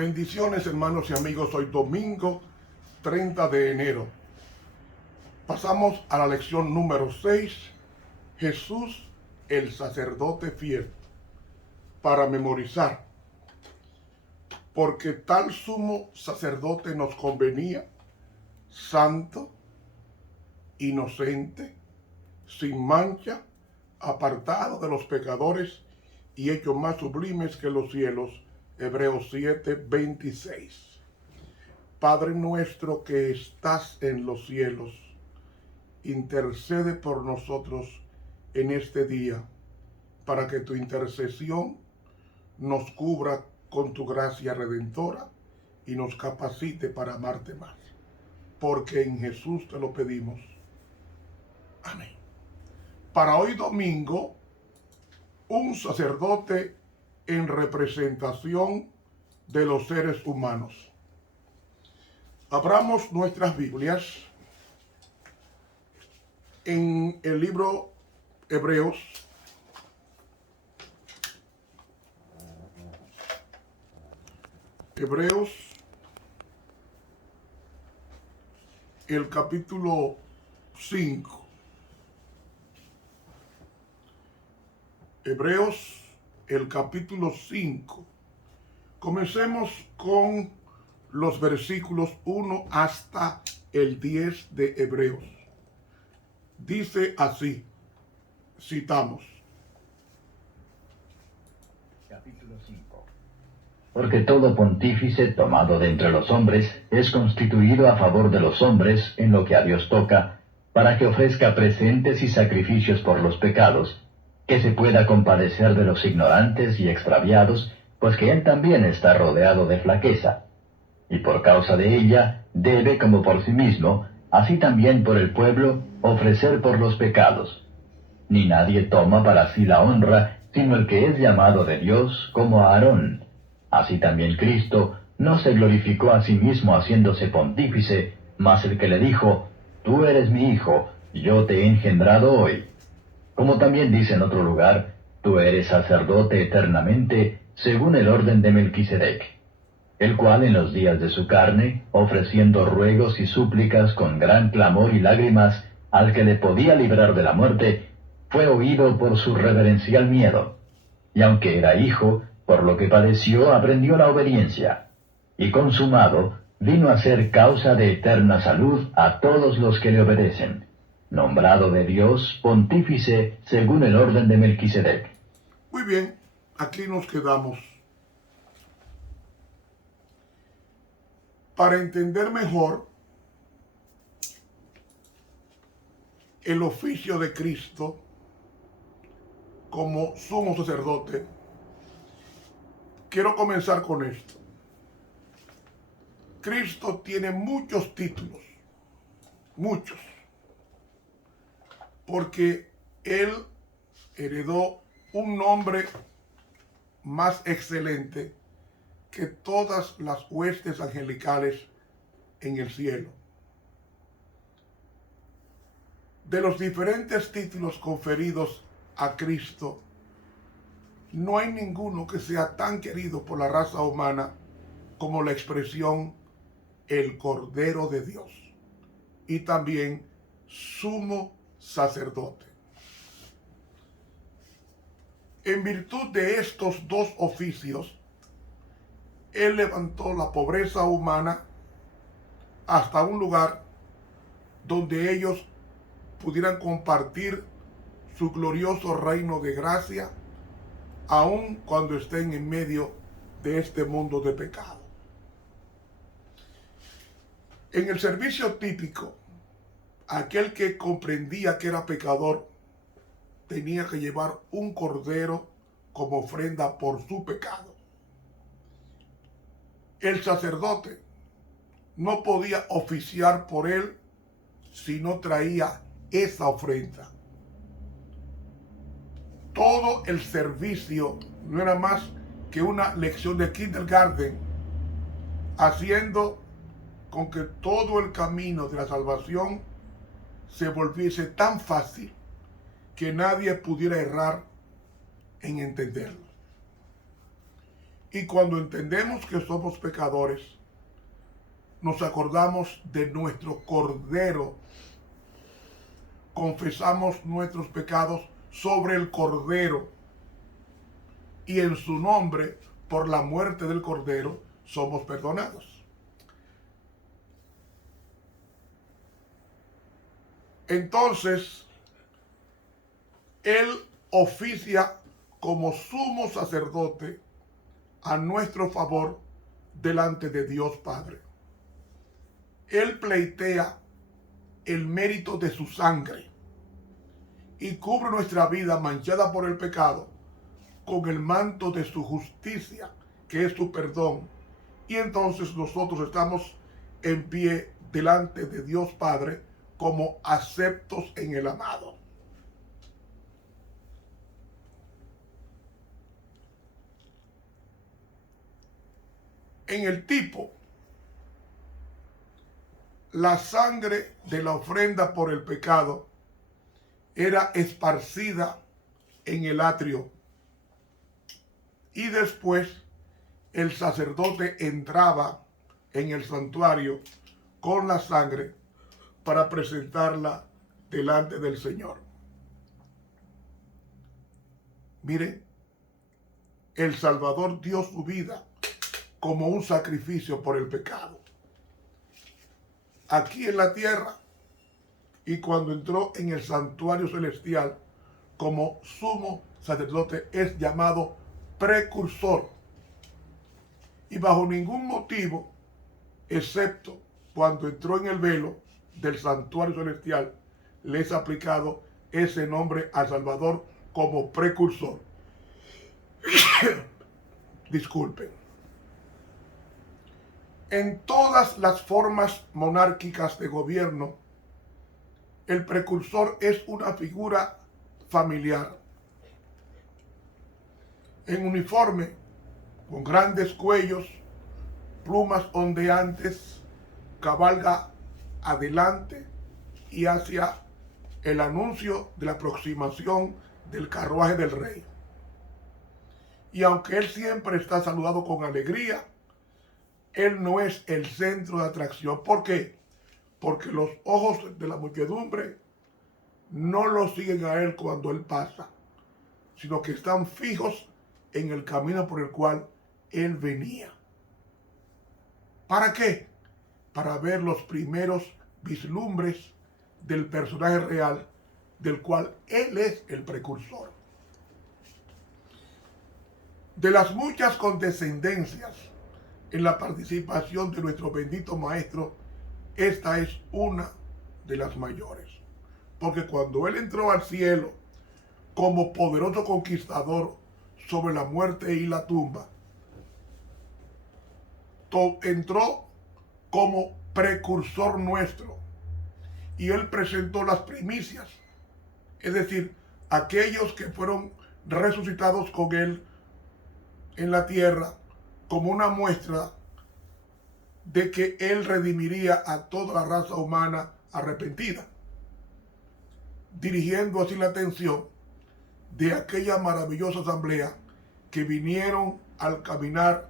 Bendiciones, hermanos y amigos. Hoy domingo 30 de enero. Pasamos a la lección número 6. Jesús, el sacerdote fiel. Para memorizar. Porque tal sumo sacerdote nos convenía, santo, inocente, sin mancha, apartado de los pecadores y hecho más sublimes que los cielos. Hebreos 7:26. Padre nuestro que estás en los cielos, intercede por nosotros en este día, para que tu intercesión nos cubra con tu gracia redentora y nos capacite para amarte más. Porque en Jesús te lo pedimos. Amén. Para hoy domingo, un sacerdote en representación de los seres humanos. Abramos nuestras Biblias en el libro Hebreos, el capítulo 5. Hebreos, el capítulo 5. Comencemos con los versículos 1 hasta el 10 de Hebreos. Dice así, citamos. Capítulo 5. Porque todo pontífice tomado de entre los hombres es constituido a favor de los hombres en lo que a Dios toca, para que ofrezca presentes y sacrificios por los pecados, que se pueda compadecer de los ignorantes y extraviados, pues que él también está rodeado de flaqueza. Y por causa de ella, debe, como por sí mismo, así también por el pueblo, ofrecer por los pecados. Ni nadie toma para sí la honra, sino el que es llamado de Dios, como a Aarón. Así también Cristo no se glorificó a sí mismo haciéndose pontífice, mas el que le dijo, tú eres mi hijo, yo te he engendrado hoy. Como también dice en otro lugar, tú eres sacerdote eternamente, según el orden de Melquisedec, el cual en los días de su carne, ofreciendo ruegos y súplicas con gran clamor y lágrimas, al que le podía librar de la muerte, fue oído por su reverencial miedo. Y aunque era hijo, por lo que padeció aprendió la obediencia. Y consumado, vino a ser causa de eterna salud a todos los que le obedecen, nombrado de Dios pontífice según el orden de Melquisedec. Muy bien, aquí nos quedamos. Para entender mejor el oficio de Cristo como sumo sacerdote, quiero comenzar con esto. Cristo tiene muchos títulos, muchos, porque Él heredó un nombre más excelente que todas las huestes angelicales en el cielo. De los diferentes títulos conferidos a Cristo, no hay ninguno que sea tan querido por la raza humana como la expresión el Cordero de Dios y también sumo sacerdote. En virtud de estos dos oficios, Él levantó la pobreza humana hasta un lugar donde ellos pudieran compartir su glorioso reino de gracia, aun cuando estén en medio de este mundo de pecado. En el servicio típico, aquel que comprendía que era pecador tenía que llevar un cordero como ofrenda por su pecado. El sacerdote no podía oficiar por él si no traía esa ofrenda. Todo el servicio no era más que una lección de kindergarten, haciendo con que todo el camino de la salvación se volviese tan fácil que nadie pudiera errar en entenderlo. Y cuando entendemos que somos pecadores, nos acordamos de nuestro Cordero. Confesamos nuestros pecados sobre el Cordero. Y en su nombre, por la muerte del Cordero, somos perdonados. Entonces, Él oficia como sumo sacerdote a nuestro favor delante de Dios Padre. Él pleitea el mérito de su sangre y cubre nuestra vida manchada por el pecado con el manto de su justicia, que es su perdón. Y entonces nosotros estamos en pie delante de Dios Padre como aceptos en el amado. En el tipo, la sangre de la ofrenda por el pecado era esparcida en el atrio y después el sacerdote entraba en el santuario con la sangre para presentarla delante del Señor. Mire, el Salvador dio su vida como un sacrificio por el pecado aquí en la tierra, y cuando entró en el santuario celestial como sumo sacerdote es llamado precursor, y bajo ningún motivo, excepto cuando entró en el velo del santuario celestial, le es aplicado ese nombre al Salvador como precursor. Disculpen. En todas las formas monárquicas de gobierno, el precursor es una figura familiar. En uniforme, con grandes cuellos, plumas ondeantes, cabalga adelante y hacia el anuncio de la aproximación del carruaje del rey. Y aunque él siempre está saludado con alegría, él no es el centro de atracción. ¿Por qué? Porque los ojos de la muchedumbre no lo siguen a él cuando él pasa, sino que están fijos en el camino por el cual él venía. ¿Para qué? Para ver los primeros vislumbres del personaje real del cual él es el precursor. De las muchas condescendencias en la participación de nuestro bendito Maestro, esta es una de las mayores. Porque cuando él entró al cielo como poderoso conquistador sobre la muerte y la tumba, entró como precursor nuestro, y él presentó las primicias, es decir, aquellos que fueron resucitados con él en la tierra, como una muestra de que él redimiría a toda la raza humana arrepentida, dirigiendo así la atención de aquella maravillosa asamblea que vinieron al caminar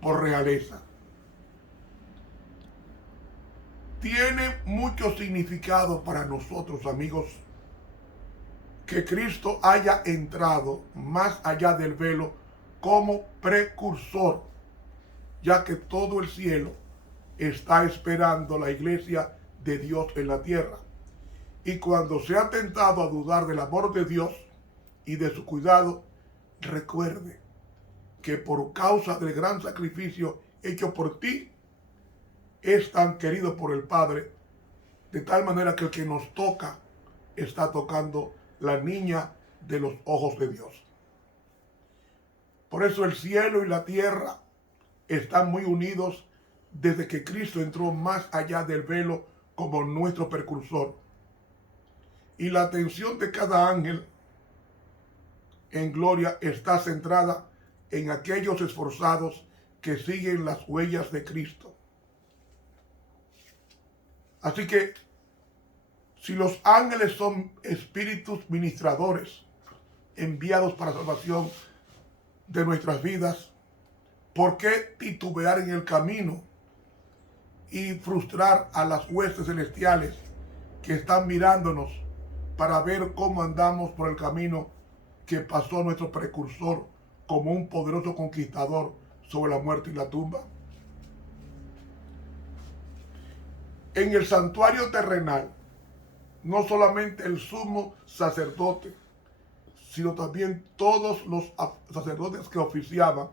por realeza. Tiene mucho significado para nosotros, amigos, que Cristo haya entrado más allá del velo como precursor, ya que todo el cielo está esperando la iglesia de Dios en la tierra. Y cuando se ha tentado a dudar del amor de Dios y de su cuidado, recuerde que por causa del gran sacrificio hecho por ti, es tan querido por el Padre, de tal manera que el que nos toca está tocando la niña de los ojos de Dios. Por eso el cielo y la tierra están muy unidos desde que Cristo entró más allá del velo como nuestro precursor. Y la atención de cada ángel en gloria está centrada en aquellos esforzados que siguen las huellas de Cristo. Así que, si los ángeles son espíritus ministradores enviados para salvación de nuestras vidas, ¿Por qué titubear en el camino y frustrar a las huestes celestiales que están mirándonos para ver cómo andamos por el camino que pasó nuestro precursor como un poderoso conquistador sobre la muerte y la tumba? En el santuario terrenal, no solamente el sumo sacerdote, sino también todos los sacerdotes que oficiaban,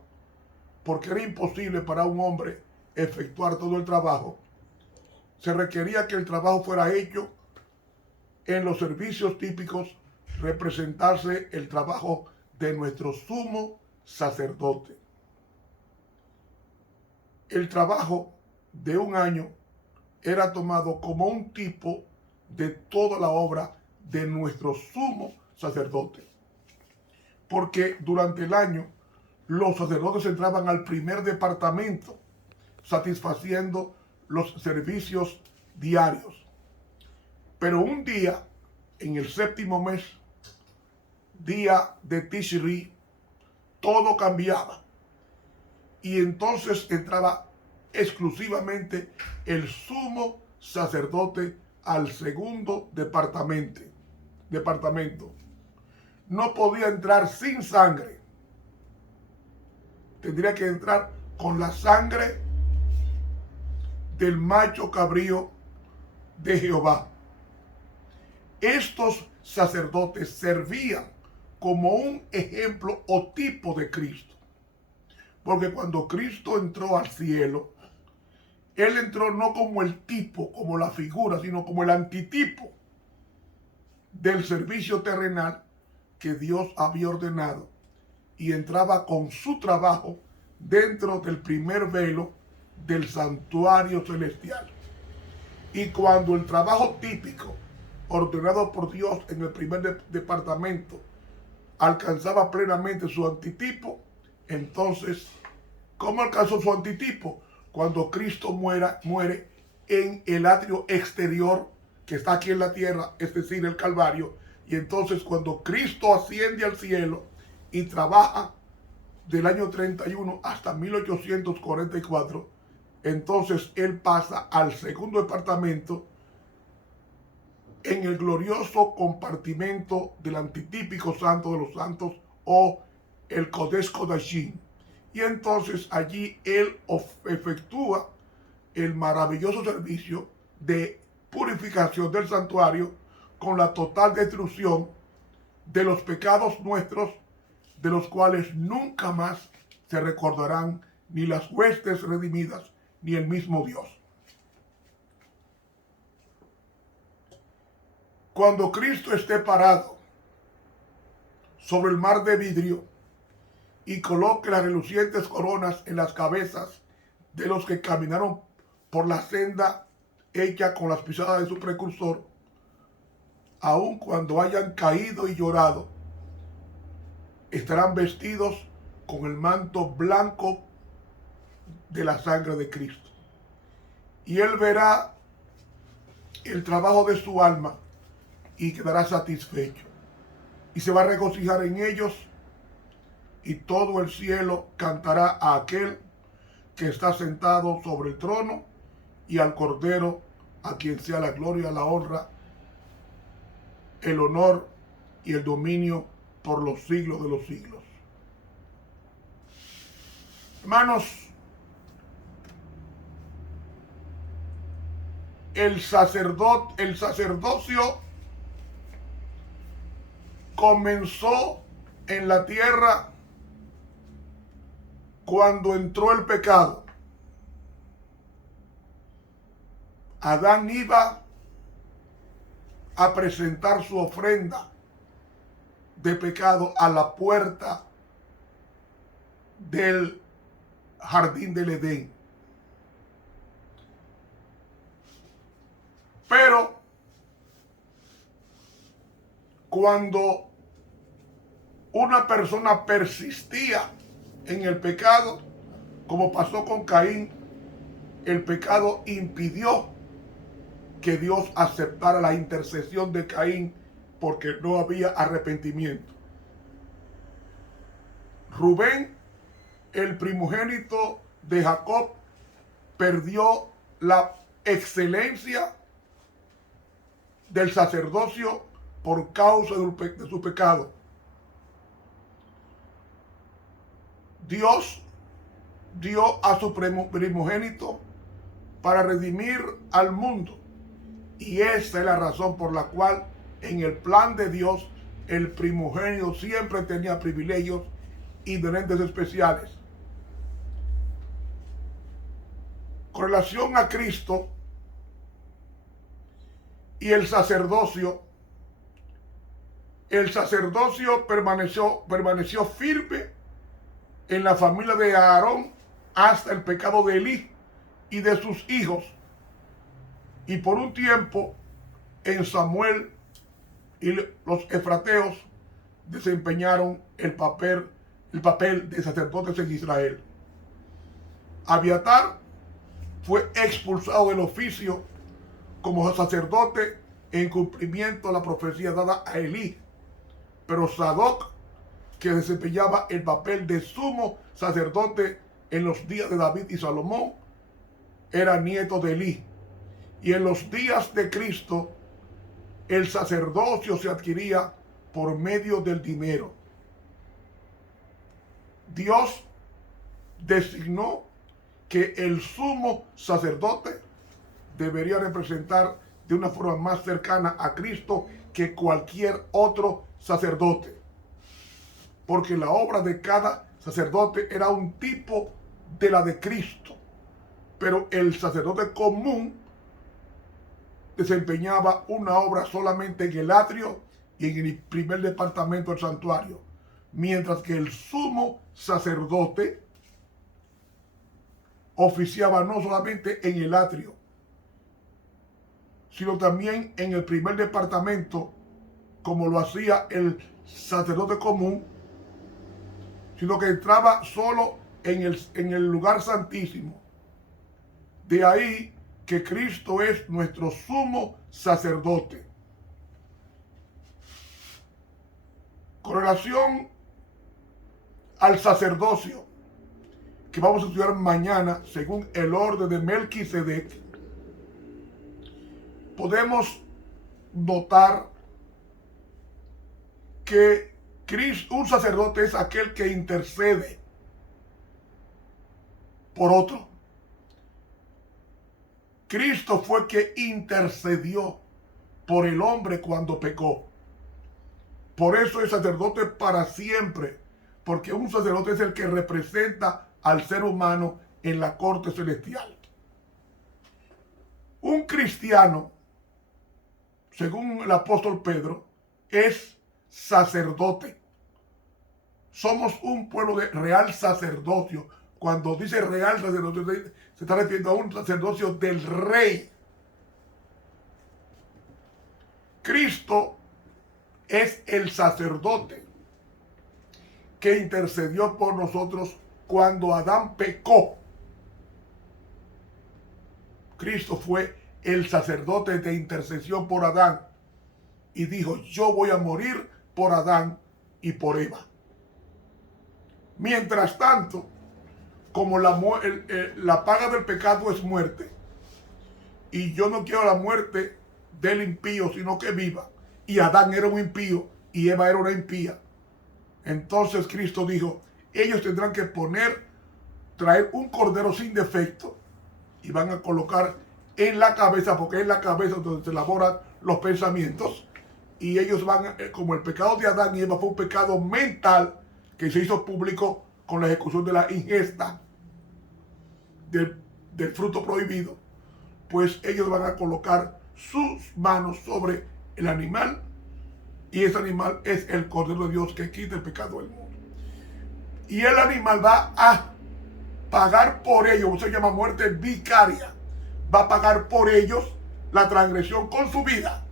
porque era imposible para un hombre efectuar todo el trabajo. Se requería que el trabajo fuera hecho en los servicios típicos, representarse el trabajo de nuestro sumo sacerdote. El trabajo de un año era tomado como un tipo de toda la obra de nuestro sumo sacerdote. Porque durante el año los sacerdotes entraban al primer departamento, satisfaciendo los servicios diarios. Pero un día, en el séptimo mes, día de Tishri, todo cambiaba. Y entonces entraba exclusivamente el sumo sacerdote al segundo departamento. No podía entrar sin sangre. Tendría que entrar con la sangre del macho cabrío de Jehová. Estos sacerdotes servían como un ejemplo o tipo de Cristo. Porque cuando Cristo entró al cielo, Él entró no como el tipo, como la figura, sino como el antitipo del servicio terrenal que Dios había ordenado, y entraba con su trabajo dentro del primer velo del santuario celestial. Y cuando el trabajo típico ordenado por Dios en el primer departamento alcanzaba plenamente su antitipo, entonces, ¿cómo alcanzó su antitipo? Cuando Cristo muere en el atrio exterior que está aquí en la tierra, es decir, el Calvario. Y entonces cuando Cristo asciende al cielo y trabaja del año 31 hasta 1844, entonces Él pasa al segundo departamento en el glorioso compartimento del antitípico santo de los santos, o el Kodesh Kodashim. Y entonces allí Él efectúa el maravilloso servicio de purificación del santuario con la total destrucción de los pecados nuestros, de los cuales nunca más se recordarán ni las huestes redimidas ni el mismo Dios. Cuando Cristo esté parado sobre el mar de vidrio y coloque las relucientes coronas en las cabezas de los que caminaron por la senda hecha con las pisadas de su precursor, aun cuando hayan caído y llorado, estarán vestidos con el manto blanco de la sangre de Cristo. Y Él verá el trabajo de su alma y quedará satisfecho. Y se va a regocijar en ellos, y todo el cielo cantará a aquel que está sentado sobre el trono y al Cordero, a quien sea la gloria, la honra, el honor y el dominio por los siglos de los siglos. Hermanos, el sacerdocio comenzó en la tierra cuando entró el pecado. Adán iba a presentar su ofrenda de pecado a la puerta del jardín del Edén. Pero cuando una persona persistía en el pecado, como pasó con Caín, el pecado impidió que Dios aceptara la intercesión de Caín, porque no había arrepentimiento. Rubén el primogénito de Jacob perdió la excelencia del sacerdocio por causa de su pecado. Dios dio a su primogénito para redimir al mundo. Y esa es la razón por la cual en el plan de Dios el primogénito siempre tenía privilegios y derechos especiales. Con relación a Cristo y el sacerdocio permaneció firme en la familia de Aarón hasta el pecado de Elí y de sus hijos. Y por un tiempo en Samuel y los efrateos desempeñaron el papel de sacerdotes en Israel. Abiatar fue expulsado del oficio como sacerdote en cumplimiento de la profecía dada a Elí. Pero Sadoc, que desempeñaba el papel de sumo sacerdote en los días de David y Salomón, era nieto de Elí. Y en los días de Cristo, el sacerdocio se adquiría por medio del dinero. Dios designó que el sumo sacerdote debería representar de una forma más cercana a Cristo que cualquier otro sacerdote, porque la obra de cada sacerdote era un tipo de la de Cristo, pero el sacerdote común desempeñaba una obra solamente en el atrio y en el primer departamento del santuario, mientras que el sumo sacerdote oficiaba no solamente en el atrio, sino también en el primer departamento, como lo hacía el sacerdote común, sino que entraba solo en el lugar santísimo. De ahí que Cristo es nuestro sumo sacerdote. Con relación al sacerdocio que vamos a estudiar mañana, según el orden de Melquisedec, podemos notar que un sacerdote es aquel que intercede por otro. Cristo fue que intercedió por el hombre cuando pecó. Por eso es sacerdote para siempre, porque un sacerdote es el que representa al ser humano en la corte celestial. Un cristiano, según el apóstol Pedro, es sacerdote. Somos un pueblo de real sacerdocio. Cuando dice real sacerdocio, se está refiriendo a un sacerdocio del rey. Cristo es el sacerdote que intercedió por nosotros cuando Adán pecó. Cristo fue el sacerdote de intercesión por Adán y dijo: yo voy a morir por Adán y por Eva. Mientras tanto, como la paga del pecado es muerte, y yo no quiero la muerte del impío, sino que viva, y Adán era un impío y Eva era una impía, entonces Cristo dijo: ellos tendrán que traer un cordero sin defecto y van a colocar en la cabeza, porque es la cabeza donde se elaboran los pensamientos, y ellos van, como el pecado de Adán y Eva fue un pecado mental que se hizo público con la ejecución de la ingesta del fruto prohibido, pues ellos van a colocar sus manos sobre el animal, y ese animal es el Cordero de Dios que quita el pecado del mundo. Y el animal va a pagar por ellos, se llama muerte vicaria, va a pagar por ellos la transgresión con su vida.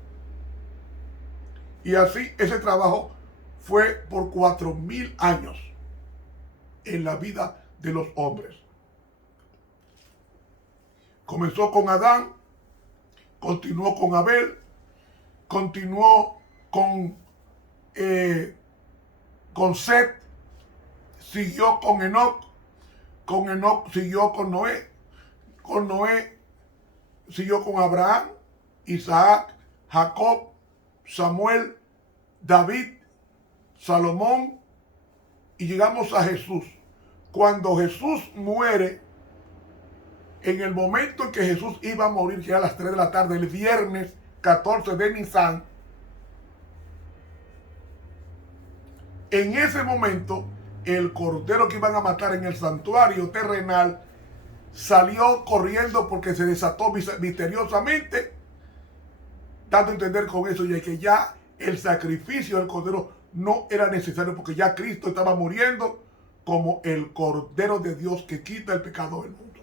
Y así ese trabajo fue por 4000 años en la vida de los hombres. Comenzó con Adán, continuó con Abel, continuó con Set, siguió con Enoc, Con Enoc siguió con Noé. Con Noé siguió con Abraham, Isaac, Jacob, Samuel, David, Salomón, y llegamos a Jesús. Cuando Jesús muere, en el momento en que Jesús iba a morir, que era a las 3 de la tarde, el viernes 14 de Nisan, en ese momento, el cordero que iban a matar en el santuario terrenal salió corriendo porque se desató misteriosamente, dando a entender con eso ya que ya el sacrificio del cordero no era necesario porque ya Cristo estaba muriendo como el cordero de Dios que quita el pecado del mundo.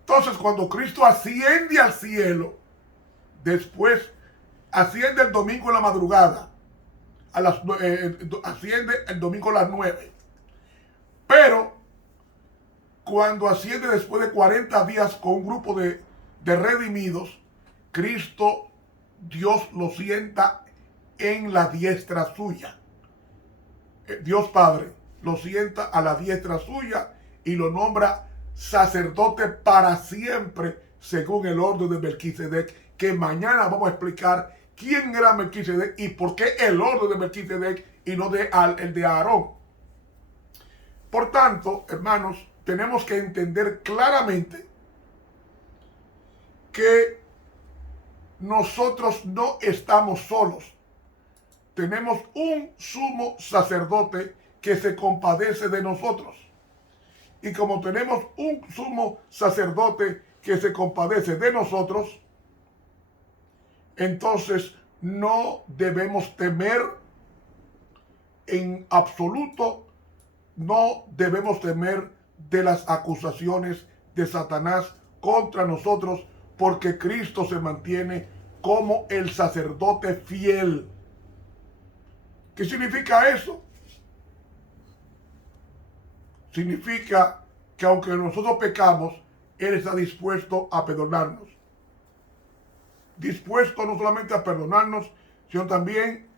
Entonces, cuando Cristo asciende al cielo, después asciende el domingo en la madrugada, asciende el domingo a las 9. Pero cuando asciende después de 40 días con un grupo de redimidos, Cristo, Dios lo sienta en la diestra suya. Dios Padre lo sienta a la diestra suya y lo nombra sacerdote para siempre, según el orden de Melquisedec, que mañana vamos a explicar quién era Melquisedec y por qué el orden de Melquisedec y no el de Aarón. Por tanto, hermanos, tenemos que entender claramente que nosotros no estamos solos. Tenemos un sumo sacerdote que se compadece de nosotros. Y como tenemos un sumo sacerdote que se compadece de nosotros, entonces no debemos temer en absoluto, no debemos temer de las acusaciones de Satanás contra nosotros, porque Cristo se mantiene como el sacerdote fiel. ¿Qué significa eso? Significa que aunque nosotros pecamos, Él está dispuesto a perdonarnos. Dispuesto no solamente a perdonarnos, sino también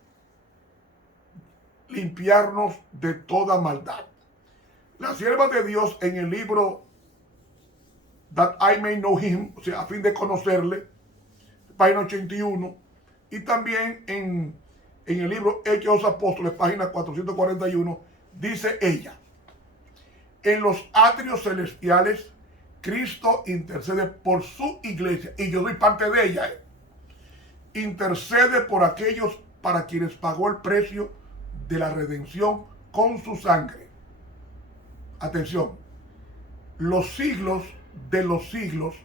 limpiarnos de toda maldad. La sierva de Dios en el libro That I May Know Him, o sea, a fin de conocerle, página 81, y también en el libro Hechos de los Apóstoles, página 441, dice ella: en los atrios celestiales, Cristo intercede por su iglesia, y yo soy parte de ella. Intercede por aquellos para quienes pagó el precio de la redención con su sangre. Atención, los siglos de los siglos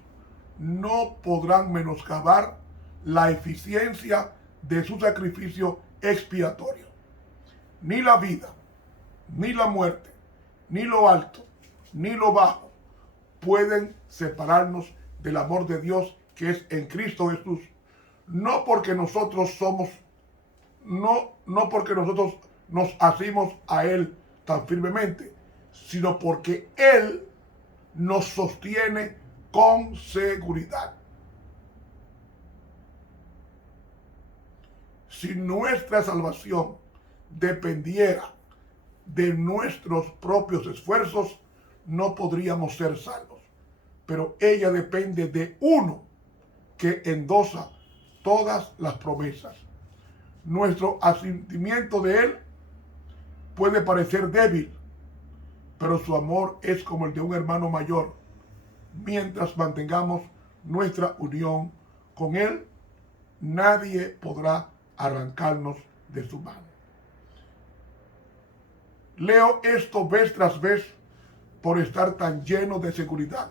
no podrán menoscabar la eficiencia de su sacrificio expiatorio. Ni la vida, ni la muerte, ni lo alto, ni lo bajo pueden separarnos del amor de Dios que es en Cristo Jesús. No porque nosotros no porque nosotros nos asimos a Él tan firmemente, sino porque Él nos sostiene con seguridad. Si nuestra salvación dependiera de nuestros propios esfuerzos, no podríamos ser salvos. Pero ella depende de uno que endosa todas las promesas. Nuestro asentimiento de Él puede parecer débil, pero su amor es como el de un hermano mayor. Mientras mantengamos nuestra unión con Él, nadie podrá arrancarnos de su mano. Leo esto vez tras vez por estar tan lleno de seguridad.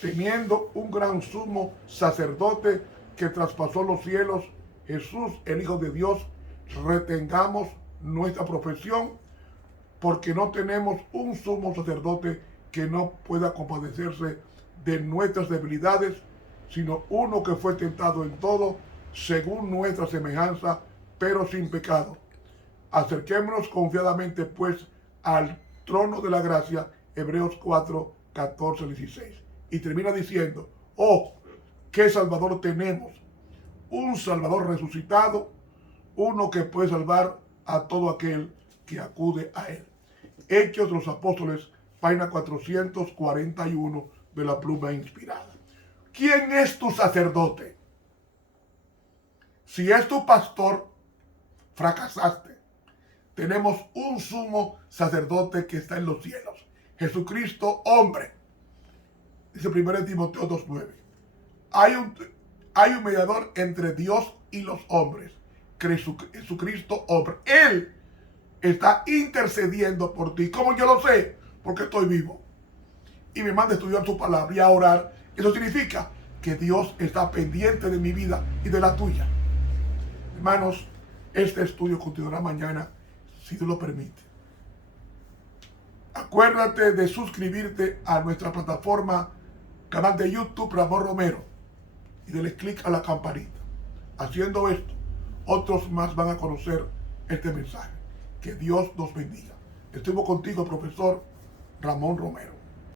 Teniendo un gran sumo sacerdote que traspasó los cielos, Jesús, el Hijo de Dios, retengamos nuestra profesión, porque no tenemos un sumo sacerdote que no pueda compadecerse de nuestras debilidades, sino uno que fue tentado en todo, según nuestra semejanza, pero sin pecado. Acerquémonos confiadamente, pues, al trono de la gracia, Hebreos 4, 14, 16. Y termina diciendo: oh, qué Salvador tenemos, un Salvador resucitado, uno que puede salvar a todo aquel que acude a Él. Hechos de los Apóstoles, página 441 de la Pluma Inspirada. ¿Quién es tu sacerdote? Si es tu pastor, fracasaste. Tenemos un sumo sacerdote que está en los cielos, Jesucristo, hombre. Dice 1 Timoteo 2:9. Hay un mediador entre Dios y los hombres, Jesucristo, hombre. Él está intercediendo por ti. ¿Cómo yo lo sé? Porque estoy vivo y me manda a estudiar su palabra y a orar. Eso significa que Dios está pendiente de mi vida y de la tuya. Hermanos, este estudio continuará mañana, si Dios lo permite. Acuérdate de suscribirte a nuestra plataforma, canal de YouTube Ramón Romero, y dale clic a la campanita. Haciendo esto, otros más van a conocer este mensaje. Que Dios nos bendiga. Estuvo contigo, profesor Ramón Romero.